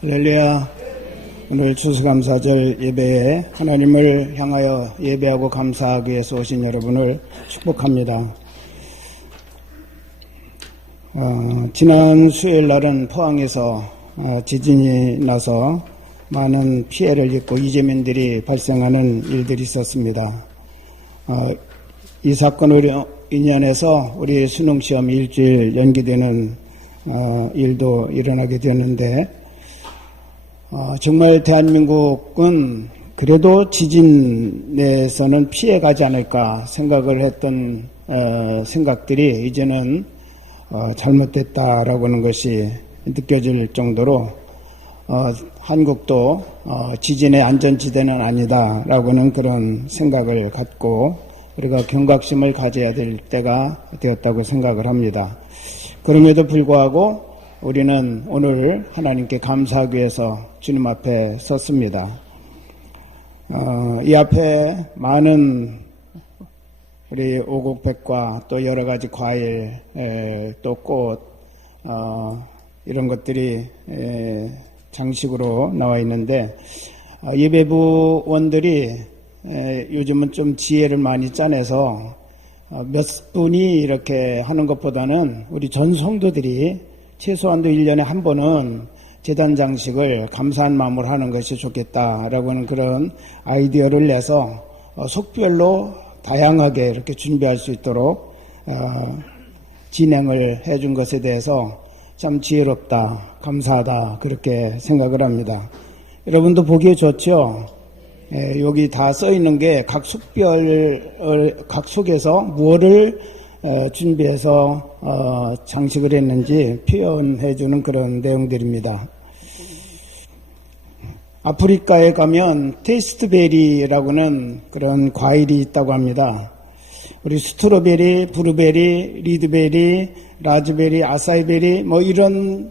할렐루야. 오늘 추수감사절 예배에 하나님을 향하여 예배하고 감사하기 위해서 오신 여러분을 축복합니다. 지난 수요일 날은 포항에서 지진이 나서 많은 피해를 입고 이재민들이 발생하는 일들이 있었습니다. 이 사건으로 인연해서 우리 수능시험 일주일 연기되는 일도 일어나게 되었는데 정말 대한민국은 그래도 지진에서는 피해가지 않을까 생각을 했던 생각들이 이제는 잘못됐다라고 하는 것이 느껴질 정도로 한국도 지진의 안전지대는 아니다라고 하는 그런 생각을 갖고 우리가 경각심을 가져야 될 때가 되었다고 생각을 합니다. 그럼에도 불구하고 우리는 오늘 하나님께 감사하기 위해서 주님 앞에 섰습니다. 이 앞에 많은 우리 오곡백과 또 여러 가지 과일, 또 꽃, 이런 것들이 장식으로 나와 있는데 예배부원들이 요즘은 좀 지혜를 많이 짜내서 몇 분이 이렇게 하는 것보다는 우리 전 성도들이 최소한도 1년에 한 번은 제단 장식을 감사한 마음으로 하는 것이 좋겠다라고 하는 그런 아이디어를 내서 속별로 다양하게 이렇게 준비할 수 있도록 진행을 해준 것에 대해서 참 지혜롭다, 감사하다 그렇게 생각을 합니다. 여러분도 보기에 좋죠? 여기 다 써 있는 게 각 속에서 무엇을 준비해서 장식을 했는지 표현해 주는 그런 내용들입니다. 아프리카에 가면 테이스트베리라고는 그런 과일이 있다고 합니다. 우리 스트로베리, 브루베리, 리드베리, 라즈베리, 아사이베리 뭐 이런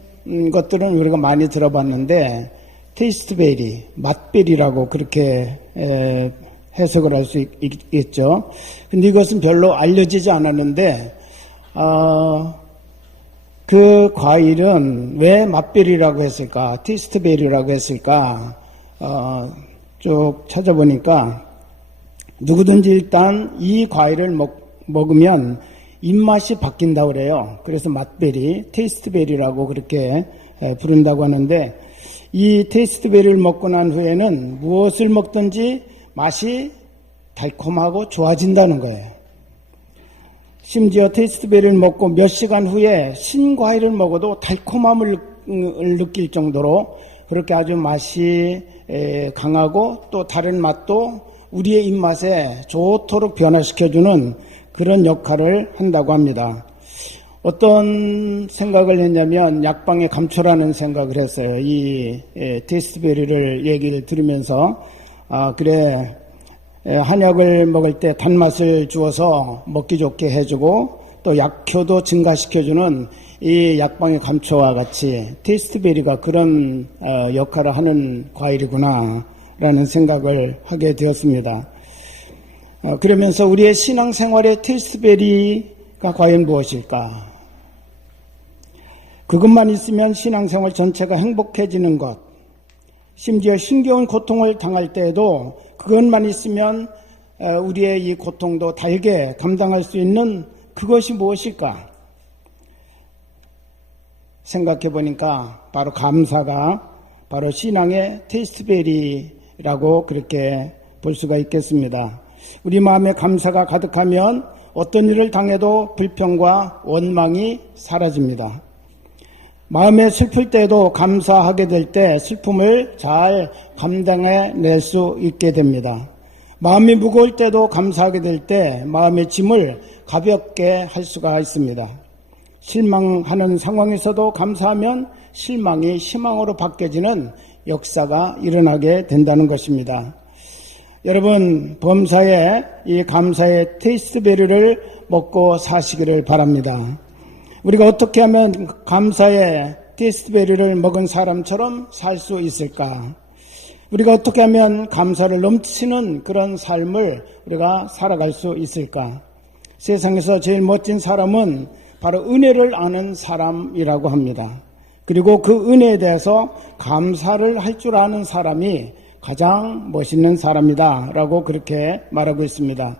것들은 우리가 많이 들어봤는데 테이스트베리, 맛베리라고 그렇게 해석을 할 수 있겠죠. 근데 이것은 별로 알려지지 않았는데 그 과일은 왜 맛베리라고 했을까, 테이스트베리라고 했을까 쭉 찾아보니까 누구든지 일단 이 과일을 먹으면 입맛이 바뀐다고 그래요. 그래서 맛베리, 테이스트베리라고 그렇게 부른다고 하는데 이 테이스트베리를 먹고 난 후에는 무엇을 먹든지 맛이 달콤하고 좋아진다는 거예요. 심지어 테이스트베리를 먹고 몇 시간 후에 신과일을 먹어도 달콤함을 느낄 정도로 그렇게 아주 맛이 강하고 또 다른 맛도 우리의 입맛에 좋도록 변화시켜주는 그런 역할을 한다고 합니다. 어떤 생각을 했냐면 약방의 감초라는 생각을 했어요. 이 테이스트베리를 얘기를 들으면서 그래, 한약을 먹을 때 단맛을 주어서 먹기 좋게 해주고 또 약효도 증가시켜주는 이 약방의 감초와 같이 테이스트베리가 그런 역할을 하는 과일이구나 라는 생각을 하게 되었습니다. 그러면서 우리의 신앙생활의 테이스트베리가 과연 무엇일까? 그것만 있으면 신앙생활 전체가 행복해지는 것, 심지어 힘겨운 고통을 당할 때에도 그것만 있으면 우리의 이 고통도 달게 감당할 수 있는 그것이 무엇일까? 생각해 보니까 바로 감사가 바로 신앙의 테이스트베리라고 그렇게 볼 수가 있겠습니다. 우리 마음에 감사가 가득하면 어떤 일을 당해도 불평과 원망이 사라집니다. 마음에 슬플 때도 감사하게 될 때 슬픔을 잘 감당해 낼 수 있게 됩니다. 마음이 무거울 때도 감사하게 될 때 마음의 짐을 가볍게 할 수가 있습니다. 실망하는 상황에서도 감사하면 실망이 희망으로 바뀌어지는 역사가 일어나게 된다는 것입니다. 여러분, 범사에 이 감사의 테이스트베리를 먹고 사시기를 바랍니다. 우리가 어떻게 하면 감사의 테이스트베리를 먹은 사람처럼 살 수 있을까? 우리가 어떻게 하면 감사를 넘치는 그런 삶을 우리가 살아갈 수 있을까? 세상에서 제일 멋진 사람은 바로 은혜를 아는 사람이라고 합니다. 그리고 그 은혜에 대해서 감사를 할 줄 아는 사람이 가장 멋있는 사람이다 라고 그렇게 말하고 있습니다.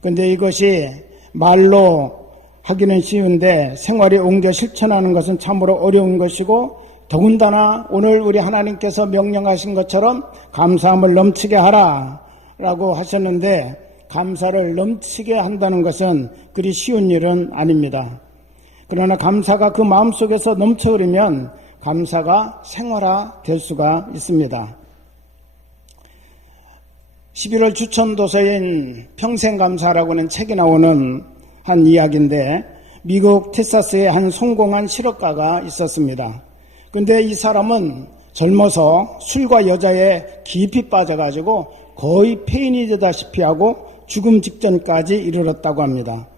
그런데 이것이 말로 하기는 쉬운데 생활에 옮겨 실천하는 것은 참으로 어려운 것이고, 더군다나 오늘 우리 하나님께서 명령하신 것처럼 감사함을 넘치게 하라 라고 하셨는데, 감사를 넘치게 한다는 것은 그리 쉬운 일은 아닙니다. 그러나 감사가 그 마음속에서 넘쳐 흐르면 감사가 생활화될 수가 있습니다. 11월 추천도서인 평생감사라고 하는 책에 나오는 한 이야기인데, 미국 텍사스에 한 성공한 실업가가 있었습니다. 그런데 이 사람은 젊어서 술과 여자에 깊이 빠져가지고 거의 폐인이 되다시피 하고 죽음 직전까지 이르렀다고 합니다.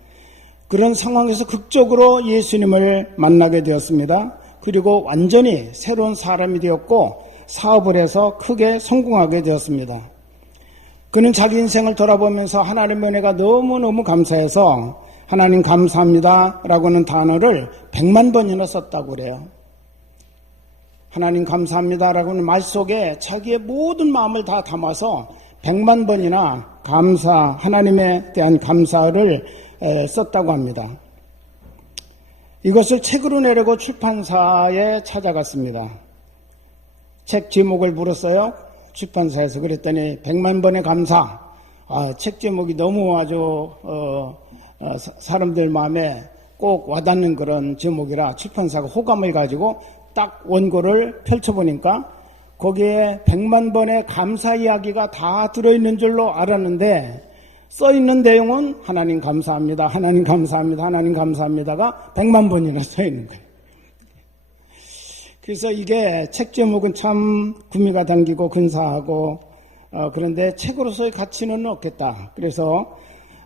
그런 상황에서 극적으로 예수님을 만나게 되었습니다. 그리고 완전히 새로운 사람이 되었고 사업을 해서 크게 성공하게 되었습니다. 그는 자기 인생을 돌아보면서 하나님의 은혜가 너무너무 감사해서 하나님 감사합니다 라고는 단어를 100만 번이나 썼다고 그래요. 하나님 감사합니다 라고는 말 속에 자기의 모든 마음을 다 담아서 100만 번이나 하나님에 대한 감사를 썼다고 합니다. 이것을 책으로 내려고 출판사에 찾아갔습니다. 책 제목을 물었어요. 출판사에서. 그랬더니 100만 번의 감사. 책 제목이 너무 아주 사람들 마음에 꼭 와닿는 그런 제목이라 출판사가 호감을 가지고 딱 원고를 펼쳐보니까 거기에 100만 번의 감사 이야기가 다 들어있는 줄로 알았는데, 써있는 내용은 하나님 감사합니다, 하나님 감사합니다, 하나님 감사합니다가 100만 번이나 써있는 거예요. 그래서 이게 책 제목은 참 구미가 당기고 근사하고 그런데 책으로서의 가치는 없겠다. 그래서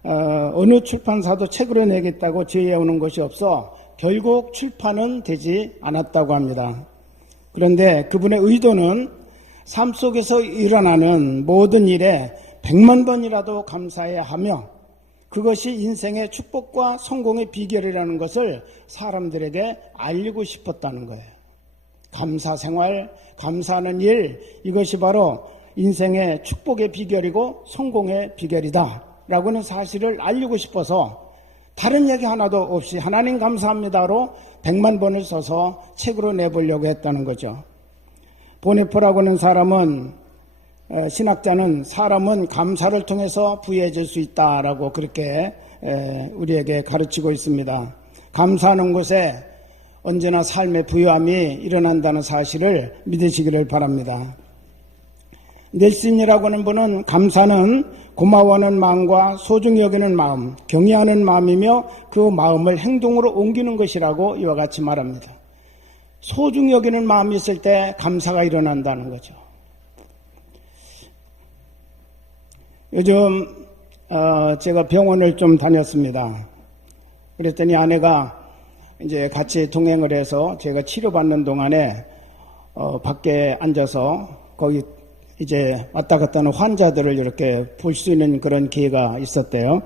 어느 출판사도 책으로 내겠다고 제의해오는 것이 없어 결국 출판은 되지 않았다고 합니다. 그런데 그분의 의도는 삶 속에서 일어나는 모든 일에 100만 번이라도 감사해야 하며, 그것이 인생의 축복과 성공의 비결이라는 것을 사람들에게 알리고 싶었다는 거예요. 감사 생활, 감사하는 일, 이것이 바로 인생의 축복의 비결이고 성공의 비결이다 라고는 사실을 알리고 싶어서 다른 얘기 하나도 없이 하나님 감사합니다로 100만 번을 써서 책으로 내보려고 했다는 거죠. 보네포라고 하는 신학자는 사람은 감사를 통해서 부유해질 수 있다라고 그렇게 우리에게 가르치고 있습니다. 감사하는 곳에 언제나 삶의 부유함이 일어난다는 사실을 믿으시기를 바랍니다. 넬슨이라고 하는 분은 감사는 고마워하는 마음과 소중히 여기는 마음, 경외하는 마음이며 그 마음을 행동으로 옮기는 것이라고 이와 같이 말합니다. 소중히 여기는 마음이 있을 때 감사가 일어난다는 거죠. 요즘 제가 병원을 좀 다녔습니다. 그랬더니 아내가 이제 같이 동행을 해서 제가 치료받는 동안에 밖에 앉아서 거기 이제 왔다 갔다 하는 환자들을 이렇게 볼 수 있는 그런 기회가 있었대요.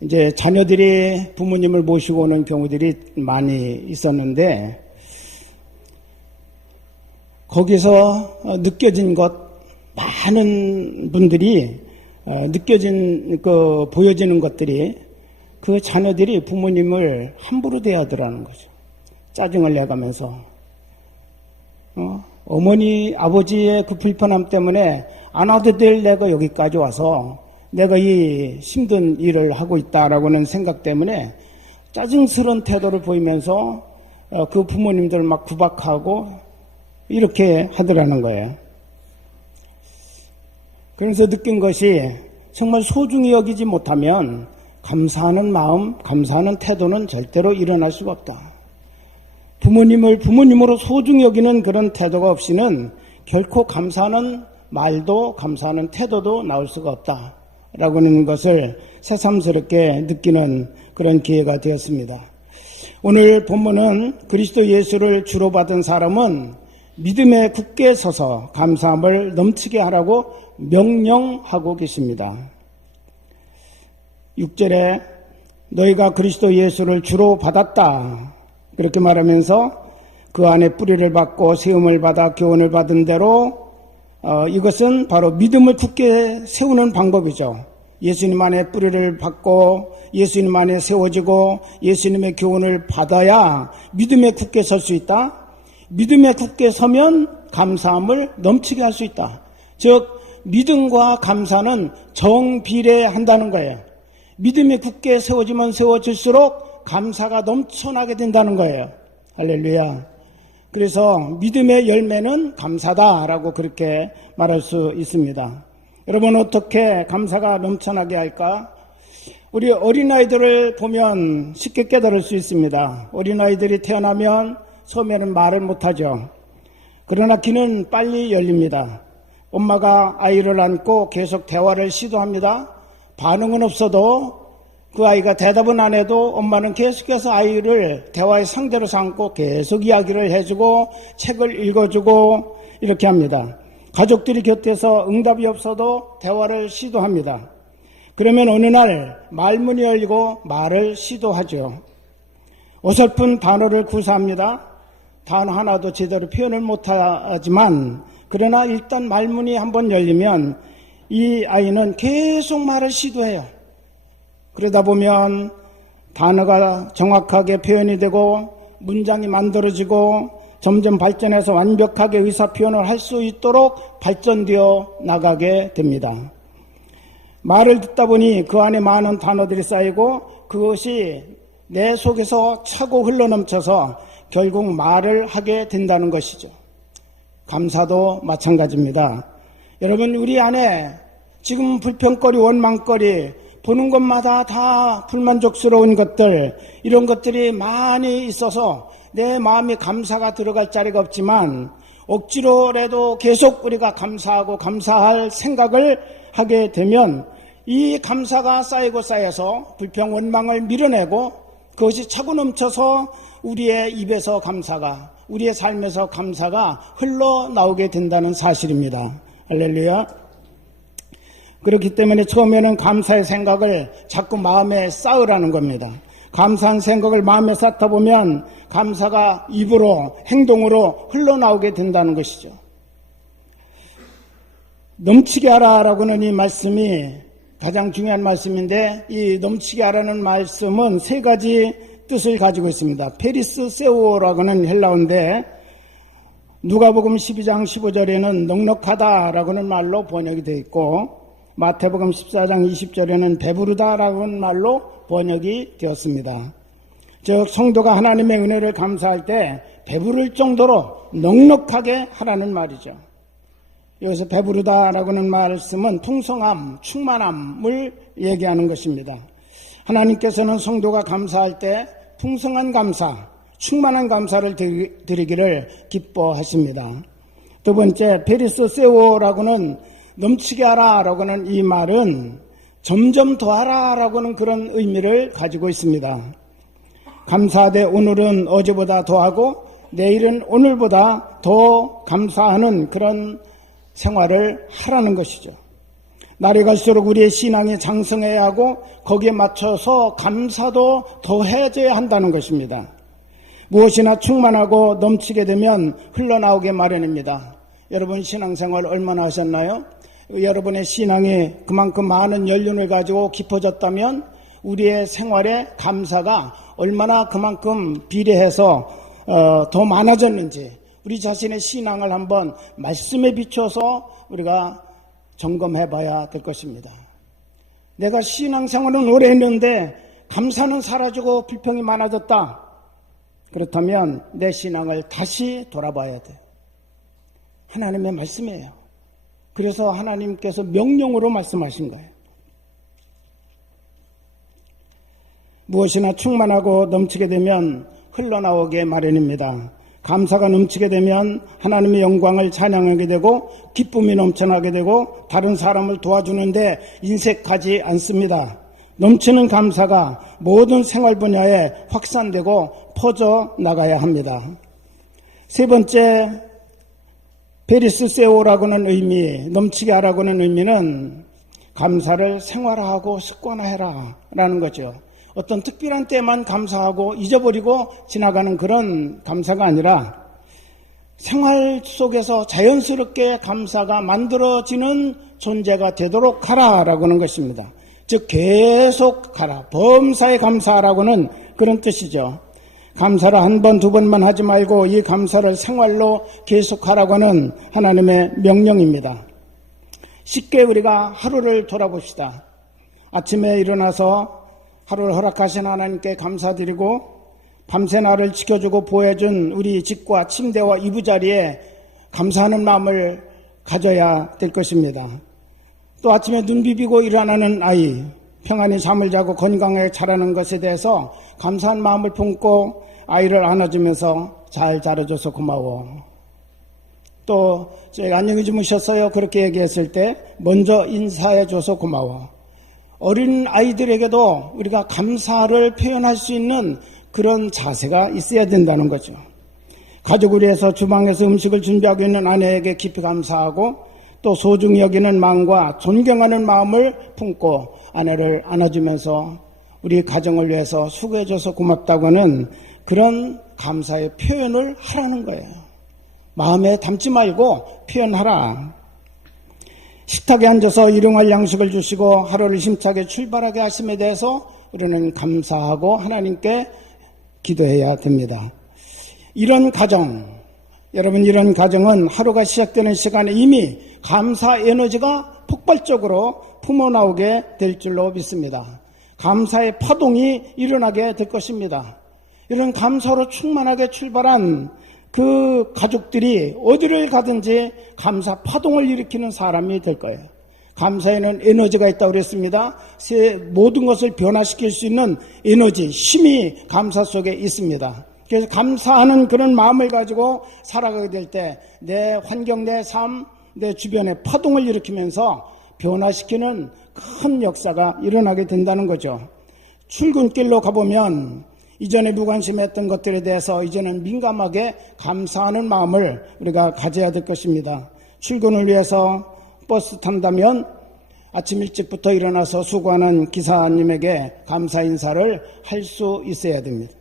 이제 자녀들이 부모님을 모시고 오는 경우들이 많이 있었는데, 거기서 느껴진 것, 많은 분들이 보여지는 것들이 그 자녀들이 부모님을 함부로 대하더라는 거죠. 짜증을 내가면서. 어머니, 아버지의 그 불편함 때문에 안 와도 될 내가 여기까지 와서 내가 이 힘든 일을 하고 있다라고는 생각 때문에 짜증스러운 태도를 보이면서 그 부모님들 막 구박하고 이렇게 하더라는 거예요. 그래서 느낀 것이 정말 소중히 여기지 못하면 감사하는 마음, 감사하는 태도는 절대로 일어날 수가 없다. 부모님을 부모님으로 소중히 여기는 그런 태도가 없이는 결코 감사하는 말도 감사하는 태도도 나올 수가 없다라고 하는 것을 새삼스럽게 느끼는 그런 기회가 되었습니다. 오늘 본문은 그리스도 예수를 주로 받은 사람은 믿음에 굳게 서서 감사함을 넘치게 하라고 명령하고 계십니다. 6절에 너희가 그리스도 예수를 주로 받았다. 그렇게 말하면서 그 안에 뿌리를 받고 세움을 받아 교훈을 받은 대로 이것은 바로 믿음을 굳게 세우는 방법이죠. 예수님 안에 뿌리를 받고 예수님 안에 세워지고 예수님의 교훈을 받아야 믿음에 굳게 설 수 있다. 믿음에 굳게 서면 감사함을 넘치게 할 수 있다. 즉 믿음과 감사는 정비례한다는 거예요. 믿음이 굳게 세워지면 세워질수록 감사가 넘쳐나게 된다는 거예요. 할렐루야. 그래서 믿음의 열매는 감사다라고 그렇게 말할 수 있습니다. 여러분, 어떻게 감사가 넘쳐나게 할까? 우리 어린아이들을 보면 쉽게 깨달을 수 있습니다. 어린아이들이 태어나면 처음에는 말을 못하죠. 그러나 귀는 빨리 열립니다. 엄마가 아이를 안고 계속 대화를 시도합니다. 반응은 없어도 그 아이가 대답은 안 해도 엄마는 계속해서 아이를 대화의 상대로 삼고 계속 이야기를 해주고 책을 읽어주고 이렇게 합니다. 가족들이 곁에서 응답이 없어도 대화를 시도합니다. 그러면 어느 날 말문이 열리고 말을 시도하죠. 어설픈 단어를 구사합니다. 단어 하나도 제대로 표현을 못하지만 그러나 일단 말문이 한번 열리면 이 아이는 계속 말을 시도해요. 그러다 보면 단어가 정확하게 표현이 되고 문장이 만들어지고 점점 발전해서 완벽하게 의사표현을 할 수 있도록 발전되어 나가게 됩니다. 말을 듣다 보니 그 안에 많은 단어들이 쌓이고 그것이 내 속에서 차고 흘러넘쳐서 결국 말을 하게 된다는 것이죠. 감사도 마찬가지입니다. 여러분, 우리 안에 지금 불평거리, 원망거리, 보는 것마다 다 불만족스러운 것들, 이런 것들이 많이 있어서 내 마음에 감사가 들어갈 자리가 없지만 억지로라도 계속 우리가 감사하고 감사할 생각을 하게 되면 이 감사가 쌓이고 쌓여서 불평, 원망을 밀어내고 그것이 차고 넘쳐서 우리의 입에서 감사가, 우리의 삶에서 감사가 흘러나오게 된다는 사실입니다. 할렐루야. 그렇기 때문에 처음에는 감사의 생각을 자꾸 마음에 쌓으라는 겁니다. 감사한 생각을 마음에 쌓다 보면 감사가 입으로, 행동으로 흘러나오게 된다는 것이죠. 넘치게 하라라고는 이 말씀이 가장 중요한 말씀인데, 이 넘치게 하라는 말씀은 세 가지 뜻을 가지고 있습니다. 페리스 세오라고는 헬라어인데 누가복음 12장 15절에는 넉넉하다라고는 말로 번역이 되어 있고 마태복음 14장 20절에는 배부르다라는 말로 번역이 되었습니다. 즉 성도가 하나님의 은혜를 감사할 때 배부를 정도로 넉넉하게 하라는 말이죠. 여기서 배부르다라고는 말씀은 풍성함, 충만함을 얘기하는 것입니다. 하나님께서는 성도가 감사할 때 풍성한 감사, 충만한 감사를 드리기를 기뻐하십니다. 두 번째, 페리스 세오라고는 넘치게 하라라고는 이 말은 점점 더하라라고는 그런 의미를 가지고 있습니다. 감사하되 오늘은 어제보다 더하고 내일은 오늘보다 더 감사하는 그런 생활을 하라는 것이죠. 날이 갈수록 우리의 신앙이 장성해야 하고 거기에 맞춰서 감사도 더해져야 한다는 것입니다. 무엇이나 충만하고 넘치게 되면 흘러나오게 마련입니다. 여러분 신앙생활 얼마나 하셨나요? 여러분의 신앙이 그만큼 많은 연륜을 가지고 깊어졌다면 우리의 생활에 감사가 얼마나 그만큼 비례해서 더 많아졌는지 우리 자신의 신앙을 한번 말씀에 비춰서 우리가 점검해 봐야 될 것입니다. 내가 신앙생활은 오래 했는데 감사는 사라지고 불평이 많아졌다. 그렇다면 내 신앙을 다시 돌아봐야 돼. 하나님의 말씀이에요. 그래서 하나님께서 명령으로 말씀하신 거예요. 무엇이나 충만하고 넘치게 되면 흘러나오게 마련입니다. 감사가 넘치게 되면 하나님의 영광을 찬양하게 되고 기쁨이 넘쳐나게 되고 다른 사람을 도와주는데 인색하지 않습니다. 넘치는 감사가 모든 생활 분야에 확산되고 퍼져 나가야 합니다. 세 번째, 페리스 세오라고는 의미, 넘치게 하라고는 의미는 감사를 생활화하고 습관화해라 라는 거죠. 어떤 특별한 때만 감사하고 잊어버리고 지나가는 그런 감사가 아니라 생활 속에서 자연스럽게 감사가 만들어지는 존재가 되도록 하라라고 하는 것입니다. 즉 계속 하라. 범사에 감사하라고는 그런 뜻이죠. 감사를 한 번, 두 번만 하지 말고 이 감사를 생활로 계속하라고 하는 하나님의 명령입니다. 쉽게 우리가 하루를 돌아봅시다. 아침에 일어나서 하루를 허락하신 하나님께 감사드리고 밤새 나를 지켜주고 보호해준 우리 집과 침대와 이부자리에 감사하는 마음을 가져야 될 것입니다. 또 아침에 눈 비비고 일어나는 아이, 평안히 잠을 자고 건강하게 자라는 것에 대해서 감사한 마음을 품고 아이를 안아주면서 잘 자라줘서 고마워. 또 안녕히 주무셨어요 그렇게 얘기했을 때 먼저 인사해줘서 고마워. 어린 아이들에게도 우리가 감사를 표현할 수 있는 그런 자세가 있어야 된다는 거죠. 가족을 위해서 주방에서 음식을 준비하고 있는 아내에게 깊이 감사하고 또 소중히 여기는 마음과 존경하는 마음을 품고 아내를 안아주면서 우리 가정을 위해서 수고해줘서 고맙다고 하는 그런 감사의 표현을 하라는 거예요. 마음에 담지 말고 표현하라. 식탁에 앉아서 일용할 양식을 주시고 하루를 힘차게 출발하게 하심에 대해서 우리는 감사하고 하나님께 기도해야 됩니다. 이런 가정, 여러분 이런 가정은 하루가 시작되는 시간에 이미 감사 에너지가 폭발적으로 품어나오게 될 줄로 믿습니다. 감사의 파동이 일어나게 될 것입니다. 이런 감사로 충만하게 출발한 그 가족들이 어디를 가든지 감사 파동을 일으키는 사람이 될 거예요. 감사에는 에너지가 있다고 그랬습니다. 모든 것을 변화시킬 수 있는 에너지, 힘이 감사 속에 있습니다. 그래서 감사하는 그런 마음을 가지고 살아가게 될 때 내 환경, 내 삶, 내 주변에 파동을 일으키면서 변화시키는 큰 역사가 일어나게 된다는 거죠. 출근길로 가보면 이전에 무관심했던 것들에 대해서 이제는 민감하게 감사하는 마음을 우리가 가져야 될 것입니다. 출근을 위해서 버스 탄다면 아침 일찍부터 일어나서 수고하는 기사님에게 감사 인사를 할 수 있어야 됩니다.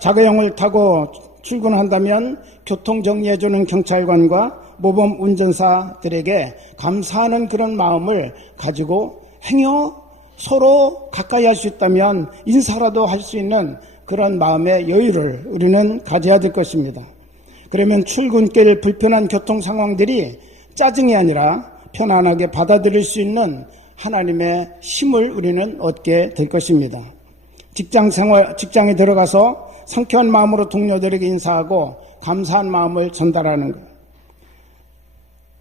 자가용을 타고 출근한다면 교통 정리해주는 경찰관과 모범 운전사들에게 감사하는 그런 마음을 가지고 행여 서로 가까이 할 수 있다면 인사라도 할 수 있는 그런 마음의 여유를 우리는 가져야 될 것입니다. 그러면 출근길 불편한 교통 상황들이 짜증이 아니라 편안하게 받아들일 수 있는 하나님의 힘을 우리는 얻게 될 것입니다. 직장에 들어가서 상쾌한 마음으로 동료들에게 인사하고 감사한 마음을 전달하는 것.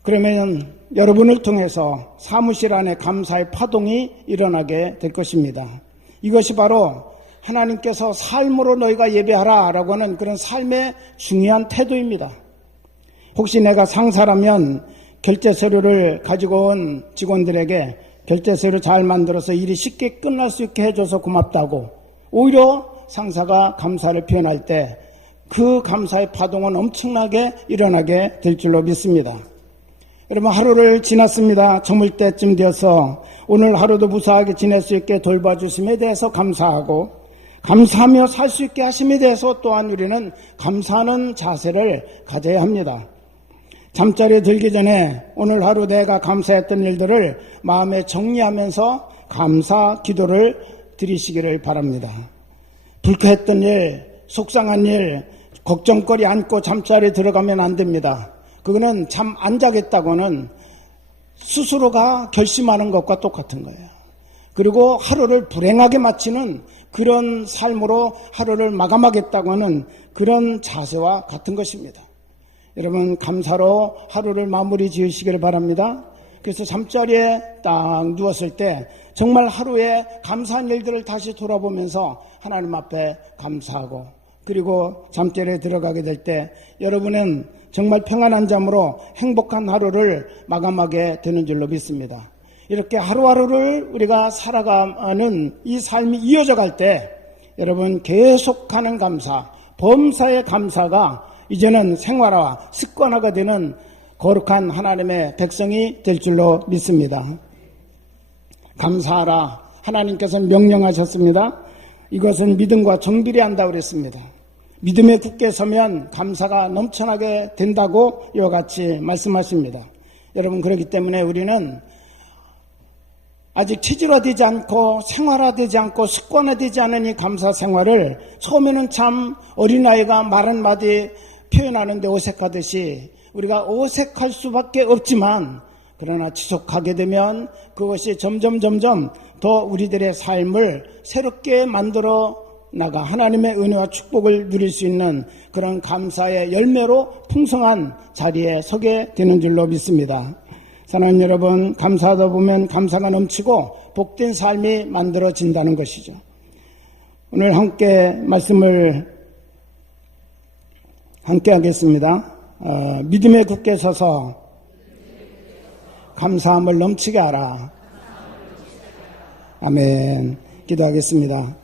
그러면 여러분을 통해서 사무실 안에 감사의 파동이 일어나게 될 것입니다. 이것이 바로 하나님께서 삶으로 너희가 예배하라 라고 하는 그런 삶의 중요한 태도입니다. 혹시 내가 상사라면 결제 서류를 가지고 온 직원들에게 결제 서류 잘 만들어서 일이 쉽게 끝날 수 있게 해줘서 고맙다고 오히려 상사가 감사를 표현할 때 그 감사의 파동은 엄청나게 일어나게 될 줄로 믿습니다. 여러분 하루를 지났습니다. 저물 때쯤 되어서 오늘 하루도 무사하게 지낼 수 있게 돌봐주심에 대해서 감사하고 감사하며 살 수 있게 하심에 대해서 또한 우리는 감사하는 자세를 가져야 합니다. 잠자리에 들기 전에 오늘 하루 내가 감사했던 일들을 마음에 정리하면서 감사 기도를 드리시기를 바랍니다. 불쾌했던 일, 속상한 일, 걱정거리 안고 잠자리에 들어가면 안 됩니다. 그거는 잠 안 자겠다고는 스스로가 결심하는 것과 똑같은 거예요. 그리고 하루를 불행하게 마치는 그런 삶으로 하루를 마감하겠다고 하는 그런 자세와 같은 것입니다. 여러분 감사로 하루를 마무리 지으시기를 바랍니다. 그래서 잠자리에 딱 누웠을 때 정말 하루에 감사한 일들을 다시 돌아보면서 하나님 앞에 감사하고 그리고 잠자리에 들어가게 될 때 여러분은 정말 평안한 잠으로 행복한 하루를 마감하게 되는 줄로 믿습니다. 이렇게 하루하루를 우리가 살아가는 이 삶이 이어져 갈 때 여러분 계속하는 감사, 범사의 감사가 이제는 생활화, 습관화가 되는 거룩한 하나님의 백성이 될 줄로 믿습니다. 감사하라. 하나님께서는 명령하셨습니다. 이것은 믿음과 정비례 한다고 그랬습니다. 믿음에 굳게 서면 감사가 넘쳐나게 된다고 이와 같이 말씀하십니다. 여러분, 그렇기 때문에 우리는 아직 체질화되지 않고 생활화되지 않고 습관화되지 않은 이 감사 생활을 처음에는 참 어린아이가 말 한마디 표현하는데 어색하듯이 우리가 어색할 수밖에 없지만, 그러나 지속하게 되면 그것이 점점 더 우리들의 삶을 새롭게 만들어 나가 하나님의 은혜와 축복을 누릴 수 있는 그런 감사의 열매로 풍성한 자리에 서게 되는 줄로 믿습니다. 사랑하는 여러분, 감사하다 보면 감사가 넘치고 복된 삶이 만들어진다는 것이죠. 오늘 함께 말씀을 함께 하겠습니다. 믿음에 굳게 서서 감사함을 넘치게 하라. 아멘. 기도하겠습니다.